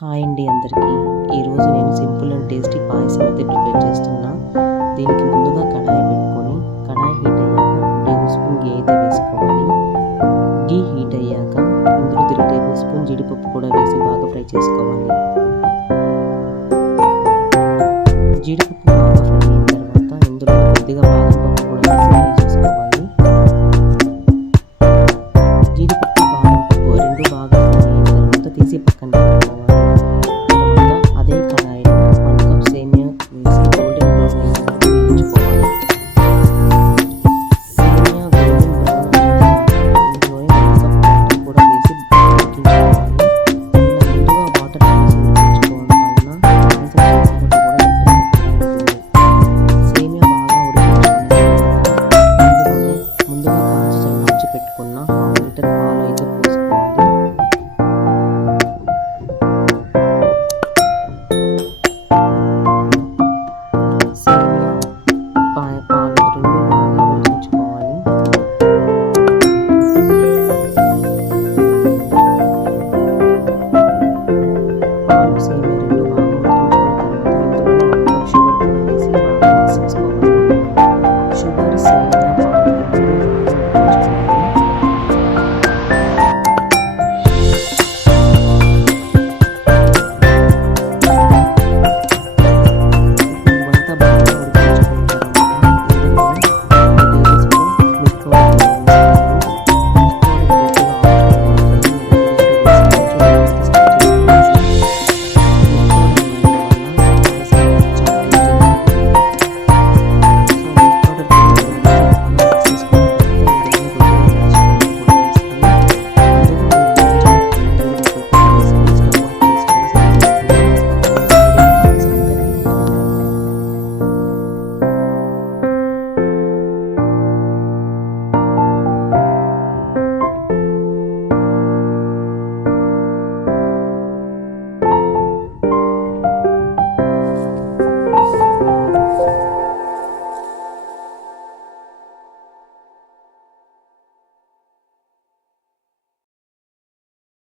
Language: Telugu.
హాయ్ అండి అందరికీ. ఈరోజు నేను సింపుల్ అండ్ టేస్టీ పాయసం అయితే ప్రిపేర్ చేస్తున్నా. దీనికి ముందుగా కడాయి పెట్టుకొని, కడాయి హీట్ అయ్యాక 2 టేబుల్ స్పూన్ ఘీ అయితే వేసుకోవాలి. ఘీ హీట్ అయ్యాక ఇందులో 3 టేబుల్ స్పూన్ జీడిపప్పు కూడా వేసి బాగా ఫ్రై చేసుకోవాలి.